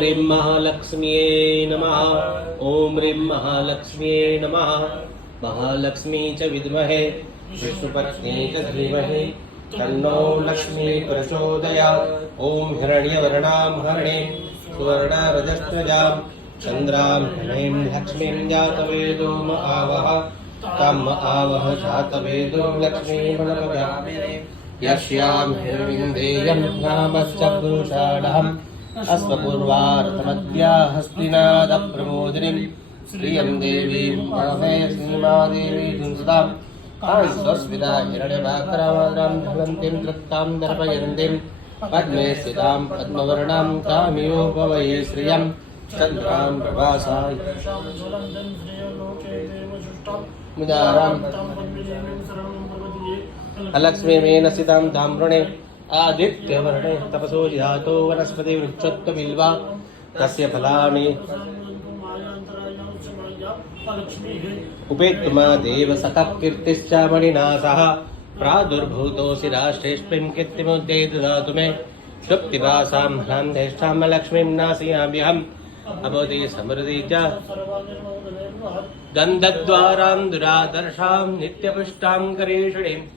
ह्रीं महालक्ष्म्यै नमः। ॐ ह्रीं महालक्ष्म्यै नमः। महालक्ष्मी च विद्महे विष्णुपत्नी च धीमहि तन्नो लक्ष्मी प्रचोदयात्। ॐ हिरण्यवर्णां हरिणीं सुवर्णरजस्रजां चन्द्रां हिमैं लक्ष्मीं जातवेदो आवह तम् आवह जातवेदो लक्ष्मीमनपगामिनीं यस्यां हिरण्येयं नामश्च पुरुषाणाम् अस्मपूर्वार्थमद्या हस्तिनादप्रमोदिनीं श्रियं देवीं महे श्रीमादेवी दुंसदां स्वस्मिता हिरण्यभाकरामाद्रां धवन्तीं तृप्तां दर्पयन्तीं पद्मे स्थितां पद्मवर्णां कामियोपवये श्रियं चन्द्रां प्रभासाय मुदारां अलक्ष्मीमेन स्थितां ताम्रुणे आदित्यवर्णे तपसो जातो वनस्पति वृक्षोत्तमिल्वा तस्य फलानि उपेत्मा देव सखः कीर्तिश्च मणिनासः प्रादुर्भूतोऽसि राष्ट्रेष्मिं कीर्तिमुद्यै ददातु मे शुक्तिभासां ह्रान्धेष्ठां लक्ष्मीं नाशयाम्यहम् अबोधि समृद्धि च गन्धद्वारां दुरादर्शां नित्यपुष्टां करीषणीम्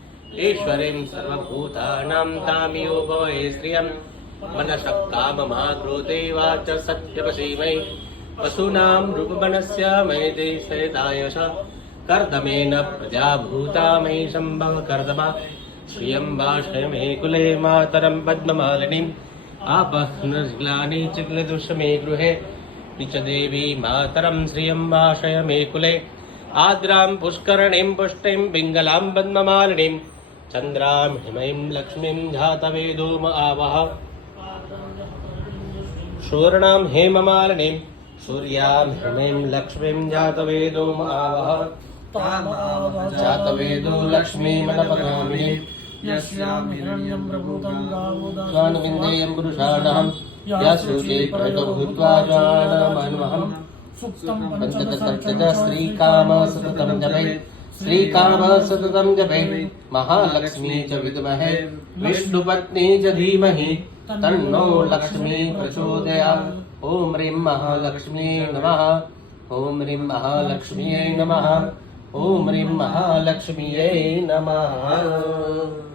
ईश्वरीं सर्वभूतानां तामियोपवये श्रियं मनसः काममाग्रोते वाच सत्यवसीमयि पशूनां रूपवनस्य मयते सहितायश कर्दमेन प्रजाभूता मयि सम्भव कर्दमा श्रियं वाषय मे कुले मातरं पद्ममालिनीम् आपह्नग्लानि चिक्लदुष्मे गृहे निचदेवी मातरं श्रियं वाषय मे कुले आद्रां पुष्करणीं पुष्टिं पिङ्गलां पद्ममालिनीं चन्द्रां हिमैं लक्ष्मीं जातवेदोम आवह सुवर्णां हेममालिनीं सूर्यां हिमैं लक्ष्मीं जातवेदोम आवह जातवेदो लक्ष्मीमनपगामिनीं यस्यां हिरण्यं प्रभूतं स्वानुविन्देयं पुरुषाणां यशुचे प्रतो भूत्वा जानमन्वहम् सुप्तं पञ्चदशर्चज श्रीकाम सततं जपे श्रीकाम सततं जपे महालक्ष्मी च विद्महे विष्णुपत्नी च धीमहि तन्नो लक्ष्मी प्रचोदयात्। ॐ ह्रीं महालक्ष्म्यै नमः। ॐ ह्रीं महालक्ष्म्यै नमः। ॐ ह्रीं महालक्ष्म्यै नमः।